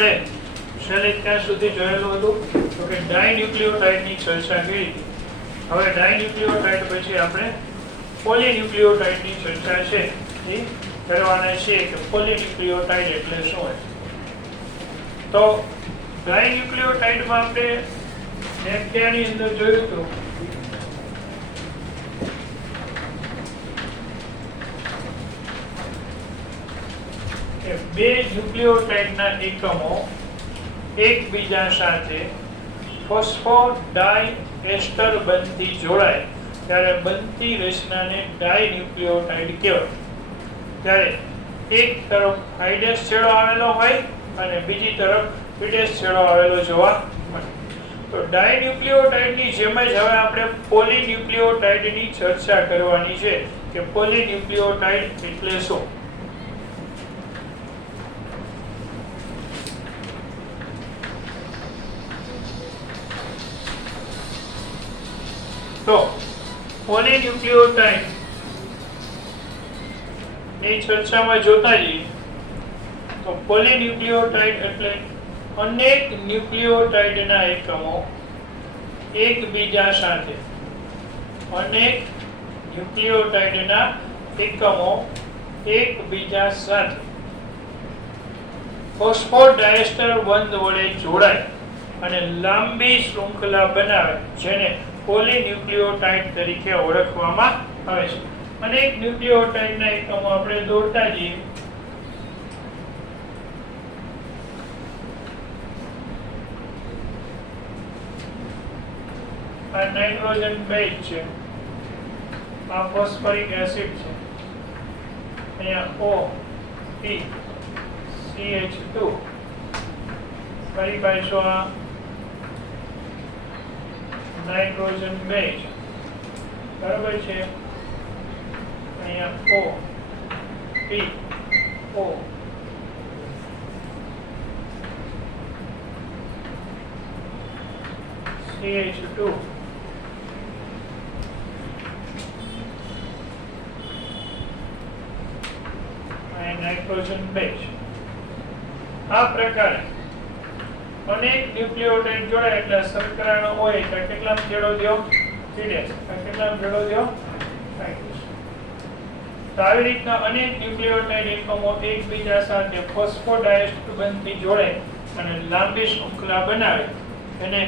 આપણે છેલ્લે ક્યાં સુધી જોયેલું હતું તો કે ડાયન્યુક્લિયોટાઇડની ચર્ચા કરી હતી. હવે ડાયન્યુક્લિયોટાઇડ પછી આપણે પોલીન્યુક્લિયોટાઇડની ચર્ચા છે એ કરવાના છે કે પોલીન્યુક્લિયોટાઇડ એટલે શું હોય. તો ડાયન્યુક્લિયોટાઇડમાં આપણે વ્યાખ્યાની અંદર જોયું હતું કે બે ન્યુક્લિયોટાઇડના એકમો એકબીજા સાથે ફોસ્ફોડાયએસ્ટર બંધથી જોડાય ત્યારે બનતી રચનાને ડાયન્યુક્લિયોટાઇડ કહેવાય. ત્યારે એક તરફ હાઇડ્રેસ છેડો આવેલો હોય અને બીજી તરફ પીડેસ છેડો આવેલો જોવા મળે. તો ડાયન્યુક્લિયોટાઇડની જેમ જ હવે આપણે પોલીન્યુક્લિયોટાઇડની ચર્ચા કરવાની છે કે પોલીન્યુક્લિયોટાઇડ એટલે શું. તો પોલીન્યુક્લિયોટાઇડ ની ચર્ચામાં જોતા જઈએ તો પોલીન્યુક્લિયોટાઇડ એટલે અનેક ન્યુક્લિયોટાઇડના એકમો એકબીજા સાથે ફોસ્ફોડાયસ્ટર બંધ વડે જોડાય અને લાંબી શૃંખલા બનાવે જેને પોલીન્યુક્લિયોટાઇડ તરીકે ઓળખવામાં આવે છે. અનેક ન્યુક્લિયોટાઇડના એકમો આપણે દોરતા જઈએ આ નાઇટ્રોજન બેઝ છે, આ ફોસ્ફરિક એસિડ છે, અહીંયા O P CH2 ફરી પાછો આ નાઇટ્રોજન બેઝ બરાબર છે, અહીંયા O P O CH2 nitrogen base. આ પ્રકારે અનેક ન્યુક્લિયોટાઇડ જોડાય એટલે શર્કરાનો હોય તો કેટલા છેડો થયો પીડેસ, કેટલા છેડો થયો હાઇડ્રેસ. તો આવી રીતના અનેક ન્યુક્લિયોટાઇડ એકમો એકબીજા સાથે ફોસ્ફોડાયસ્ટર બંધથી જોડાય અને લાંબી શૃંખલા બનાવે એને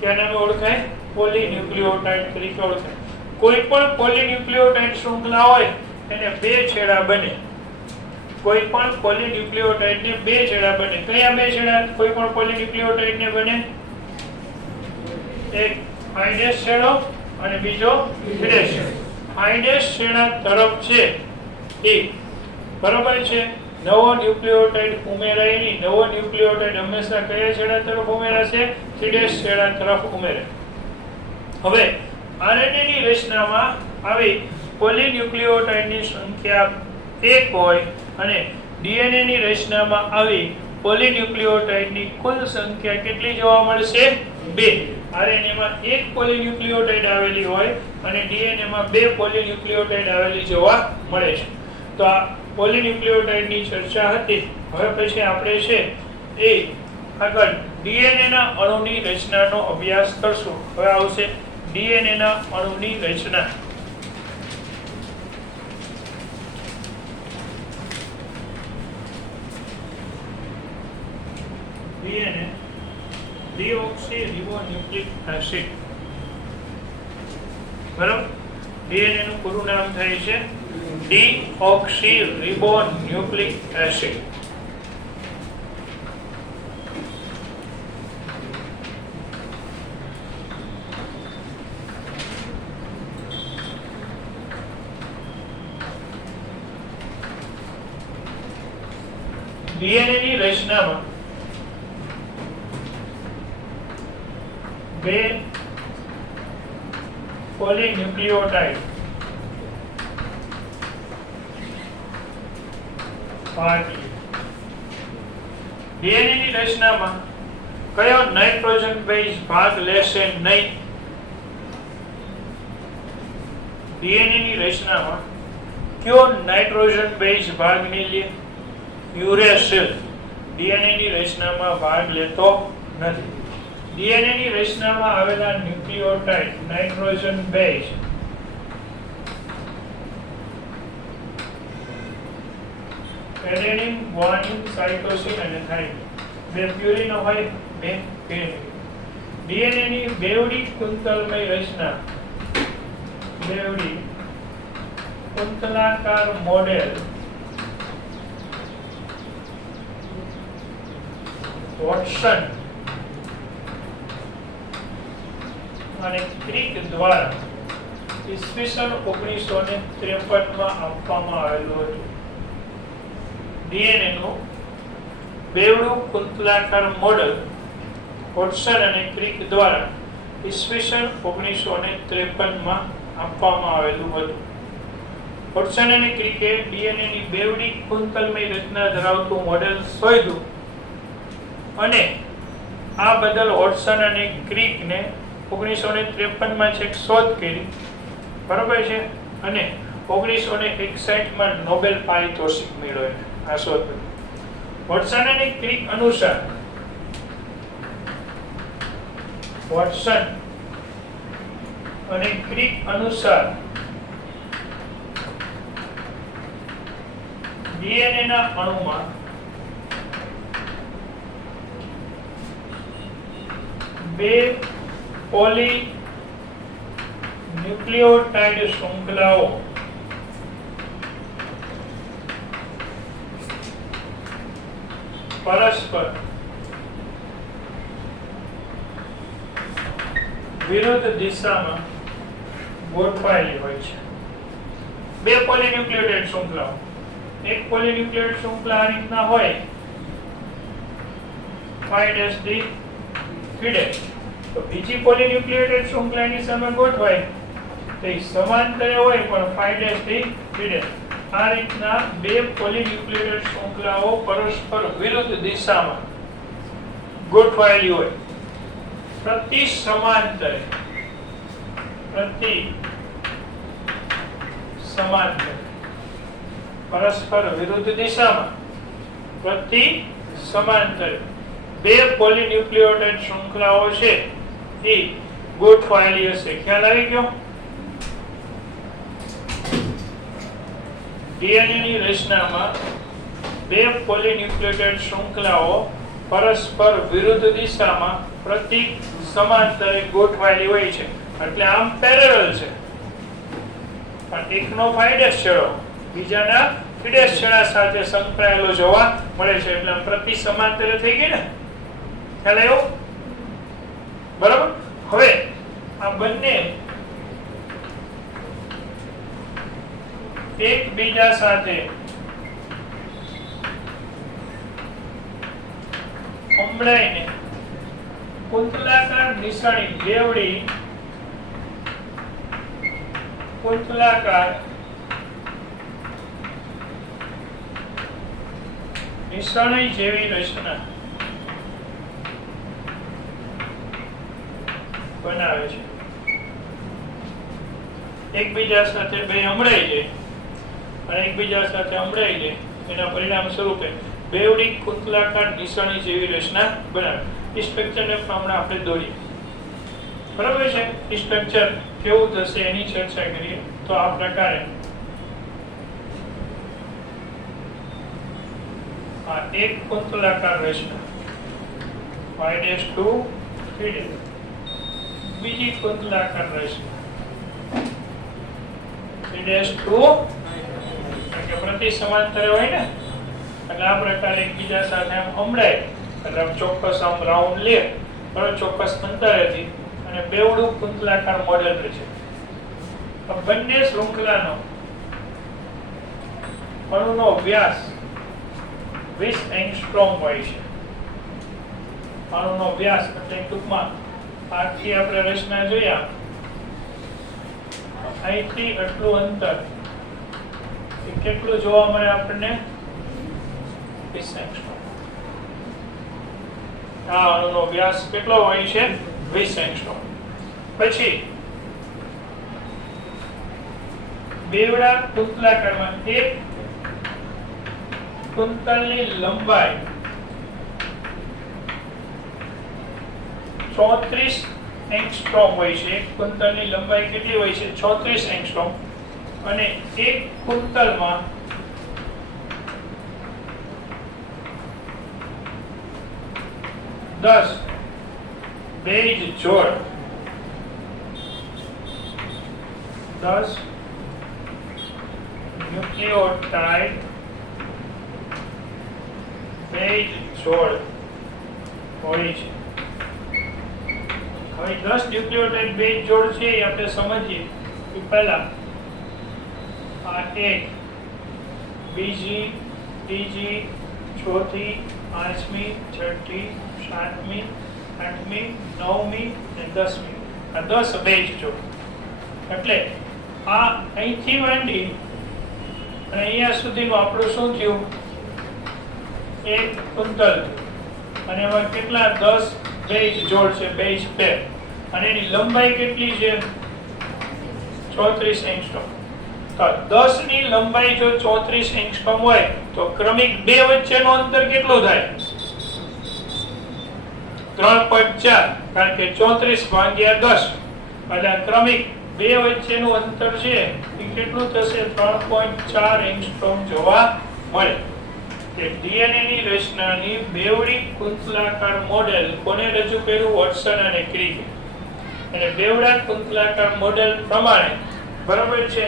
ક્યાં નામે ઓળખાય? પોલીન્યુક્લિયોટાઇડ તરીકે ઓળખાય. કોઈ પણ પોલીન્યુક્લિયોટાઇડ શૃંખલા હોય એને બે છેડા બને. કોઈ પણ પોલીન્યુક્લિયોટાઇડને બે છેડા બને. કયા બે છેડા કોઈ પણ પોલીન્યુક્લિયોટાઇડને બને? એક હાઇડ્રેસ છેડો અને બીજો પીડેસ છેડો. હાઇડ્રેસ છેડા તરફ છે એ બરોબર છે નવો ન્યુક્લિયોટાઇડ ઉમેરાય નહીં. નવો ન્યુક્લિયોટાઇડ હંમેશા કયા છેડા તરફ ઉમેરાશે? પીડેસ છેડા તરફ ઉમેરે. હવે આરએનએ ની રચનામાં આવી પોલીન્યુક્લિયોટાઇડની સંખ્યા 1 હોય અને ડીએનએ ની રચનામાં આવી પોલીન્યુક્લિયોટાઇડની કુલ સંખ્યા કેટલી જોવા મળશે? 2. આરએનએ માં 1 પોલીન્યુક્લિયોટાઇડ આવેલી હોય અને ડીએનએ માં 2 પોલીન્યુક્લિયોટાઇડ આવેલી જોવા મળે છે. તો આ પોલીન્યુક્લિયોટાઇડની ચર્ચા હતી. હવે પછી આપણે છે એ આગળ ડીએનએ ના અણુની રચનાનો અભ્યાસ કરશું. હવે આવશે ડીએનએ ના અણુની રચના. DNA ડીઓક્સીરિબોન્યુક્લિક એસિડ બરાબર. DNA નું પૂરું નામ થાય છે ડીઓક્સીરિબોન્યુક્લિક એસિડ. DNA ની રચનામાં બે પોલીન્યુક્લિયોટાઇડ ભાગ લે. ડીએનએ ની રચનામાં કયો નાઇટ્રોજન બેઝ ભાગ લેશે નહીં? ડીએનએ ની રચનામાં કયો નાઇટ્રોજન બેઝ ભાગ નહીં લે? યુરેસિલ. ડીએનએ ની રચનામાં ભાગ લેતો નથી. ડીએનએ ની રચનામાં આવેલા nucleotide nitrogen base adenine, guanine, cytosine અને થાઇમિન બે પ્યુરિન હોય, બે પેનિન. ડીએનએ ની બેવડી કુંતલમય રચના, બેવડી કુંતલાકાર મોડેલ વોટસન અને ક્રિક દ્વારા ઈસવીસન 1953 માં આપવામાં આવેલું હતું. ડીએનએ નું બેવડું કુંતલાકાર મોડેલ વોટસન અને ક્રિક દ્વારા ઈસવીસન 1953 માં આપવામાં આવેલું હતું. વોટસન અને ક્રિકે ડીએનએ ની બેવડી કુંતલમય રચના ધરાવતું મોડેલ શોધ્યું અને આ બદલ વોટસન અને ક્રિકને 1953 માં છેક શોધ કરી, બરોબર છે, અને 1961 માં નોબેલ પારિતોષિક મળ્યો આ શોધ. વોટસન અને ક્રિક અનુસાર વોટસન અને ક્રિક અનુસાર ડીએનએ ના અણુમાં બે પોલી ન્યુક્લિયોટાઇડ શૃંખલાઓ પરસ્પર વિરુદ્ધ દિશામાં ગોઠવાયેલી હોય છે. બે પોલીન્યુક્લિયોટાઇડ શૃંખલાઓ, એક પોલીન્યુક્લિયોટાઇડ શૃંખલા આ રીતના હોય 5' તો બીજી પોલીન્યુક્લિયોટાઇડ શૃંખલાની સામે ગોઠવાય તો એ સમાંતરે હોય પણ 5' આ રીતના બે પોલીન્યુક્લિયોટાઇડ શૃંખલાઓ પરસ્પર વિરુદ્ધ દિશામાં ગોઠવાયેલી હોય. પ્રતિ સમાંતરે પરસ્પર વિરુદ્ધ દિશામાં પ્રતિ સમાંતરે બે પોલીન્યુક્લિયોટાઇડ શૃંખલાઓ છે એ ગોઠવાયેલી હશે. ખ્યાલ આવી ગયો? ડીએનએ ની રચનામાં બે પોલીન્યુક્લિયોટાઇડ શૃંખલાઓ પરસ્પર વિરુદ્ધ દિશામાં પ્રતિ સમાંતરે ગોઠવાયેલી હોય છે, એટલે આમ પેરેલલ છે, પણ એકનો 5' છેડો બીજાના 3' છેડા સાથે સંકળાયેલો જોવા મળે છે, એટલે આમ પ્રતિ સમાંતરે થઈ ગઈ ને. ખ્યાલ આવ્યો? બરાબર. હવે આ બંને એકબીજા સાથે સંકળાઈને કુંતલાકાર નિશાની, બેવડી કુંતલાકાર નિશાની જેવી રચના બનાવે છે. એકબીજા સાથે બે અમડાઈ જાય અને એકબીજા સાથે અમડાઈ જાય એના પરિણામ સ્વરૂપે બેવડી કુંતલાકાર નિશાની જેવી રચના બનાવે. એ સ્ટ્રક્ચરને હમણાં આપણે દોરીએ, બરાબર છે. એ સ્ટ્રક્ચર કેવું થશે એની ચર્ચા કરીએ. તો આ પ્રકારે આ એક કુંતલાકાર રચના 5' 3', બીજી કુંતલાકાર રચના 3' કે પ્રતિ સમાંતરે હોય ને, એટલે આ પ્રકારે એકબીજા સાથે આમ હમણાય એટલે ચોક્કસ આમ રાઉન્ડ લે, બરાબર, ચોક્કસ અંતરેથી અને બેવડું કુંતલાકાર મોડેલ છે. બંને શૃંખલાનો અણુનો વ્યાસ 20 એંગસ્ટ્રોમ હોય છે. અણુનો વ્યાસ એટલે ટૂંકમાં આથી આપણે રચના જોયા, અહીંથી આટલું અંતર કેટલું જોવા મળે આપણને? 20 એંગસ્ટ્રોમ. આ અણુનો વ્યાસ કેટલો હોય છે? 20 એંગસ્ટ્રોમ. પછી બેવડા કુંતલાકારમાં એક કુંતલની લંબાઈ 34 એંગસ્ટ્રોમ હોય છે. એક કુંતલની લંબાઈ કેટલી હોય છે? 34 એંગસ્ટ્રોમ. અને એક કુંતલમાં 10 બેઝ જોડ 10 ન્યુક્લિયોટાઇડ બેઝ જોડ હોય છે. હવે 10 ન્યુક્લિયોટાઇડ બેઝ જોડ છે એ આપણે સમજીએ કે પહેલા આ એક, બીજી, ત્રીજી, ચોથી, પાંચમી, છઠ્ઠી, સાતમી, આઠમી, નવમી અને 10મી. આ 10 બેઝ જોડ. એટલે આ અહીંથી માંડી અને અહીંયા સુધીનું આપણું શું થયું? એક કુંતલ. અને એમાં કેટલા? 10 બેઝ જોડ છે, બેઝ પેર. અને એની લંબાઈ કેટલી છે? 34 એંગસ્ટ્રોમ. તો 10 ની લંબાઈ જો 34 એંગસ્ટ્રોમ હોય તો ક્રમિક બે વચ્ચેનું અંતર કેટલું થાય? 3.4. કારણ કે 34 ભાગ્યા 10 એટલે ક્રમિક બે વચ્ચેનું અંતર છે એ કેટલું થશે? 3.4 એંગસ્ટ્રોમ જોવા મળે. કે ડીએનએ ની રચનાની બેવડી કુંતલાકાર મોડેલ કોને રજૂ કર્યું? વોટસન અને ક્રિકે. અને બેવડા કુંતલાકાર મોડેલ પ્રમાણે બરાબર છે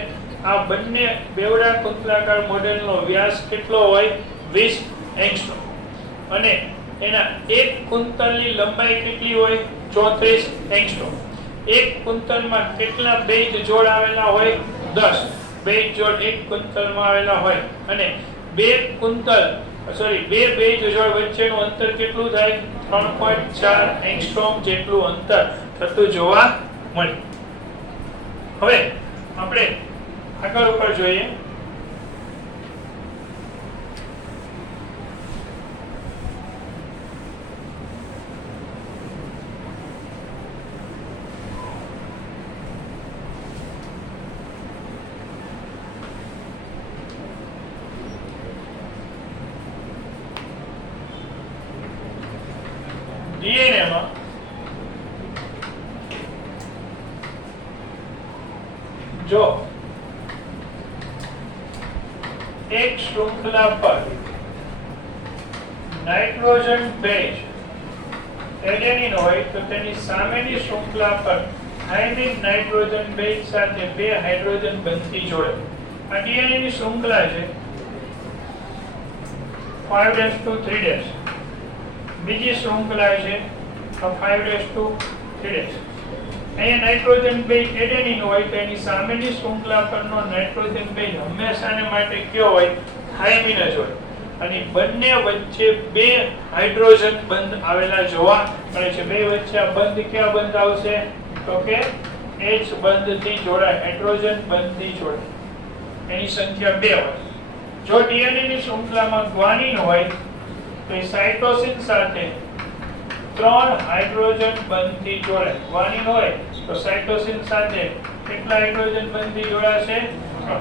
આ બંને બેવડા કુંતલાકાર મોડેલનો વ્યાસ કેટલો હોય? 20 એંગસ્ટ્રોમ. અને એના એક કુંતલની લંબાઈ કેટલી હોય? 34 એંગસ્ટ્રોમ. એક કુંતલમાં કેટલા બેઝ જોડ આવેલા હોય? 10 બેઝ જોડ એક કુંતલમાં આવેલા હોય. અને બે બેઝ જોડ વચ્ચેનું અંતર કેટલું થાય? 3.4 એંગસ્ટ્રોમ જેટલું અંતર થતું જોવા મળે. હવે આપણે આગળ ઉપર જોઈએ. ડીએનએ માં જો એક શૃંખલા પર નાઇટ્રોજન બેઝ એડેનિન હોય તો તેની સામેની શૃંખલા પર થાઇમિન નાઇટ્રોજન બેઝ સાથે બે હાઇડ્રોજન બંધથી જોડે. આ ડીએનએ ની શૃંખલા છે 5'3'. બીજી શૃંખલા છે 5'3'. અહીંયા નાઇટ્રોજન બેઝ એડેનિન હોય તો એની સામેની શૃંખલા પરનો નાઇટ્રોજન બેઝ હંમેશાને માટે કયો હોય? થાઇમિન જ હોય. અને બંને વચ્ચે બે હાઇડ્રોજન બંધ આવેલા જોવા મળે છે. બે વચ્ચે આ બંધ ક્યાં બંધ આવશે? તો કે H બંધથી જોડાય, હાઇડ્રોજન બંધથી જોડાય. એની સંખ્યા 2 હોય. જો ડીએનએ ની શૃંખલામાં ગ્વાનિન હોય તો એ સાઇટોસિન સાથે 3 હાઇડ્રોજન બંધથી જોડાય. ગ્વાનિન હોય તો સાઇટોસિન સાથે કેટલા હાઇડ્રોજન બંધથી જોડાશે? 3.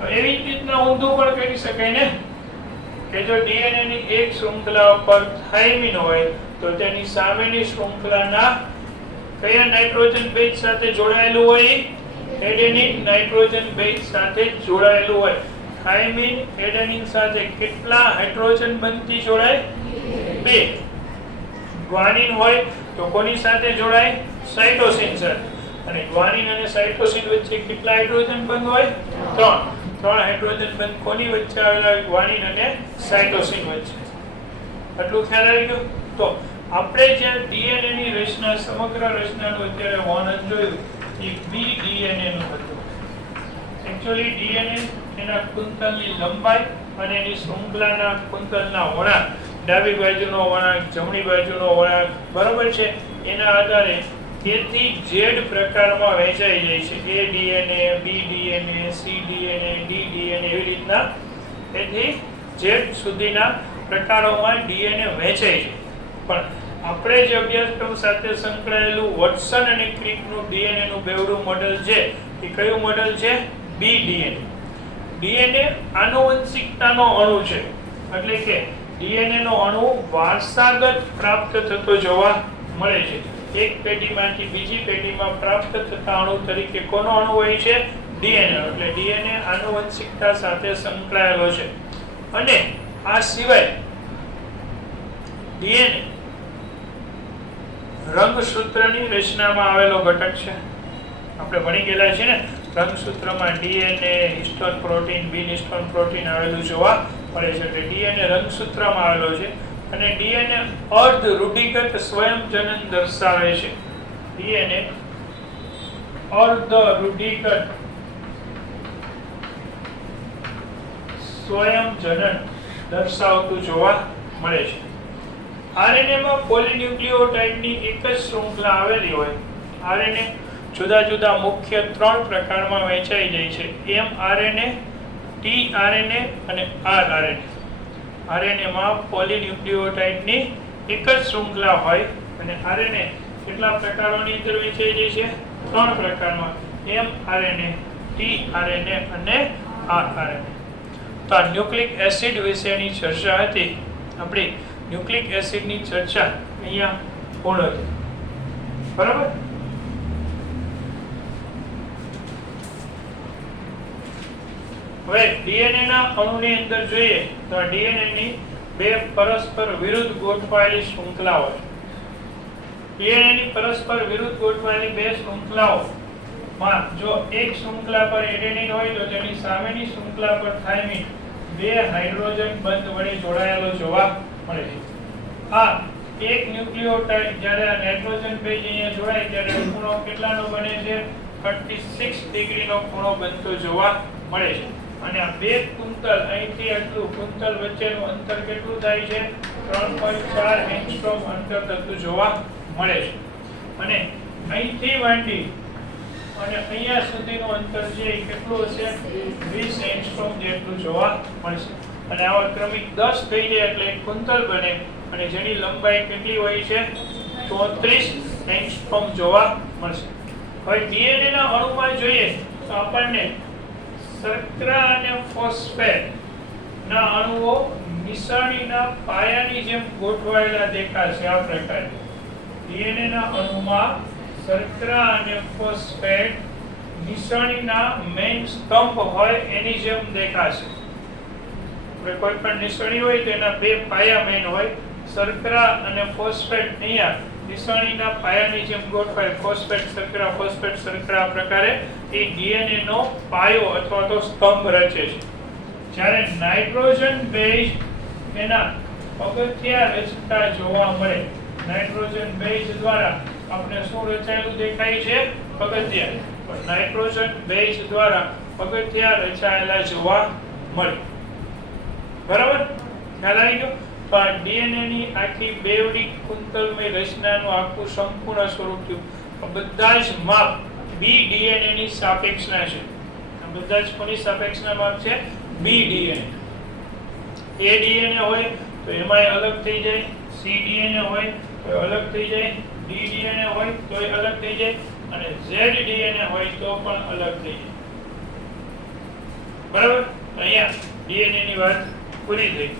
તો એવી જ રીતના ઊંધું પણ કરી શકાય ને કે જો ડીએનએ ની એક શૃંખલા પર થાઇમિન હોય તો તેની સામેની શૃંખલાના કયા નાઇટ્રોજન બેઝ સાથે જોડાયેલું હોય? એડેનિન નાઇટ્રોજન બેઝ સાથે જોડાયેલું હોય. થાઇમિન એડેનિન સાથે કેટલા હાઇડ્રોજન બંધથી જોડાય? 2. ગ્વાનિન હોય તો કોની સાથે જોડાય? સાઇટોસિન સાથે. અને ગ્વાનિન અને સાઇટોસિન વચ્ચે કેટલા હાઇડ્રોજન બંધ હોય? 3. 3 હાઇડ્રોજન બંધ કોની વચ્ચે આવેલા? ગ્વાનિન અને સાઇટોસિન વચ્ચે. આટલું ખ્યાલ આવી ગયો? તો આપણે જે ડીએનએ ની રચના, સમગ્ર રચનાનું અત્યારે વર્ણન જોયું એ બી ડીએનએ નું હતું. એકચ્યુઅલી ડીએનએ એના કુંતલની લંબાઈ અને એની શૃંખલાના કુંતલના વળાંક, ડાબી બાજુનો વળાંક, જમણી બાજુનો વળાંક, બરાબર છે, એના આધારે A થી Z પ્રકારમાં વહેંચાઈ જાય છે. A DNA, B DNA, C DNA, D DNA, એવી રીતના એથી Z સુધીના પ્રકારોમાં ડીએનએ વહેંચાય છે. પણ આપણે જે અભ્યાસક્રમ સાથે સંકળાયેલું વોટસન અને ક્રિકનું ડીએનએ નું બેવડું મોડેલ છે એ કયું મોડેલ છે? બી ડીએનએ. ડીએનએ આનુવંશિકતાનો અણુ છે. એટલે કે ડીએનએ નો અણુ વારસાગત પ્રાપ્ત થતો જોવા મળે છે. એક પેઢીમાંથી બીજી પેઢીમાં પ્રાપ્ત થતા અણુ તરીકે કોનો અણુ હોય છે? ડીએનએ. એટલે ડીએનએ આનુવંશિકતા સાથે સંકળાયેલો છે. અને આ સિવાય ડીએનએ રંગસૂત્રની રચનામાં આવેલો ઘટક છે. આપણે ભણી ગયેલા છે ને, રંગસૂત્રમાં ડીએનએ, હિસ્ટોન પ્રોટીન, બિન હિસ્ટોન પ્રોટીન આવેલું જોવા મળે છે. એટલે ડીએનએ રંગસૂત્રમાં આવેલો છે. અને ડીએનએ અર્ધ રૂઢિગત સ્વયંજનન દર્શાવે છે. ડીએનએ અર્ધ રૂઢિગત સ્વયંજનન દર્શાવતું જોવા મળે છે. આરએનએ માં પોલીન્યુક્લિયોટાઇડની એક જ શૃંખલા આવેલી હોય. આરએનએ જુદા જુદા મુખ્ય 3 પ્રકારમાં વહેંચાઈ જાય છે: એમઆરએનએ, ટીઆરએનએ અને આરઆરએનએ. આરએનએ માં પોલીન્યુક્લિયોટાઇડની એક જ શૃંખલા હોય અને આરએનએ કેટલા પ્રકારોની અંદર વહેંચાઈ જાય છે? 3 પ્રકારમાં: એમઆરએનએ, ટીઆરએનએ અને આરઆરએનએ. તો આ ન્યુક્લિક એસિડ વિશેની ચર્ચા હતી. આપણી ન્યુક્લિક એસિડની ચર્ચા અહીંયા પૂર્ણ થઈ. બરાબર? હવે ડીએનએ ના અણુની અંદર જોઈએ તો ડીએનએ ની 2 પરસ્પર વિરુદ્ધ ગોઠવાયેલી શૃંખલાઓ છે. ડીએનએ ની પરસ્પર વિરુદ્ધ ગોઠવાયેલી 2 શૃંખલાઓમાં જો એક શૃંખલા પર એડેનિન હોય તો તેની સામેની શૃંખલા પર થાઇમિન 2 હાઇડ્રોજન બંધ વડે જોડાયેલો જોવા મળે છે. આ એક ન્યુક્લિયોટાઇડ જ્યારે આ નાઇટ્રોજન બેઝ અહીંયા જોડાય ત્યારે ખૂણો કેટલાનો બને છે? 36 ડિગ્રીનો ખૂણો બનતો જોવા મળે છે. અને આ 2 કુંતલ અહીંથી આટલું કુંતલ વચ્ચેનું અંતર કેટલું થાય છે? 3.4 એંગસ્ટ્રોમ અંતર થતું જોવા મળે છે. અને અહીંથી માંડી અને અહીંયા સુધીનું અંતર છે એ કેટલું હશે? 20 એંગસ્ટ્રોમ જેટલું જોવા મળશે. અને આવા ક્રમિક 10 થઈ જાય એટલે એક કુંતલ બને અને જેની લંબાઈ કેટલી હોય છે? 34 એંગસ્ટ્રોમ જોવા મળશે. હવે ડીએનએ ના અણુમાં જોઈએ તો આપણને શર્કરા અને ફોસ્ફેટ ના અણુઓ નિશાનીના પાયાની જેમ ગોઠવાયેલા દેખાશે. આ પ્રકારે ડીએનએ ના અણુમાં શર્કરા અને ફોસ્ફેટ નિશાનીના મેઇન સ્તંભ હોય એની જેમ દેખાશે. આપણે કોઈ પણ નિશાની હોય તો એના 2 પાયા મેઇન હોય. શર્કરા અને ફોસ્ફેટ અહીંયા નિશાનીના પાયાની જેમ ગોઠવાય. ફોસ્ફેટ શર્કરા પ્રકારે એ ડીએનએ નો પાયો અથવા તો સ્તંભ રચે છે. જ્યારે નાઇટ્રોજન બેઝ એના પગથિયા રચતા જોવા મળે. નાઇટ્રોજન બેઝ દ્વારા આપણે શું રચાયેલું દેખાય છે? પગથિયા. પણ નાઇટ્રોજન બેઝ દ્વારા પગથિયા રચાયેલા જોવા મળે. બરાબર? ખ્યાલ આવી ગયો? તો આ ડીએનએ ની આખી બેવડી કુંતલમય રચનાનું આખું સંપૂર્ણ સ્વરૂપ થયું. બધા જ માપ બી ડીએનએ ની સાપેક્ષના છે. આ બધા જ કોની સાપેક્ષના માપ છે? બી ડીએનએ. એ ડીએનએ હોય તો એમાંય અલગ થઈ જાય. સી ડીએનએ હોય તો અલગ થઈ જાય. ડી ડીએનએ હોય તો અલગ થઈ જાય. અને ઝેડ ડીએનએ હોય તો પણ અલગ થઈ જાય. બરાબર? અહીંયા ડીએનએ ની વાત પૂરી થઈ.